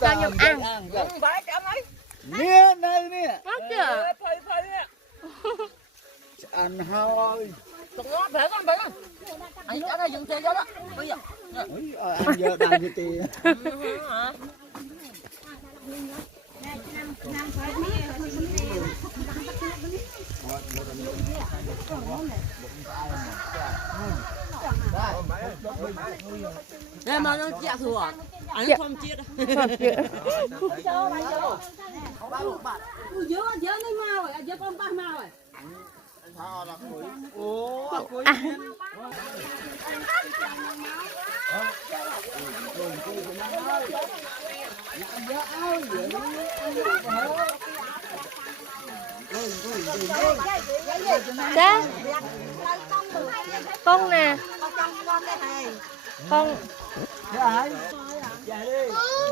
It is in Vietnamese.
Cho nhục ăn. Nè này nè. Ngon chưa? Ăn thôi. Ngon phải con phải con. Anh ở đây dừng xe cho đó. Bây giờ. Ăn giờ đang cái tiền. Nè mà nó chẹt thừa. Anh không chia đâu. Dớ nó mau rồi, dớ con ba mau rồi. Đó. Con nè. Con.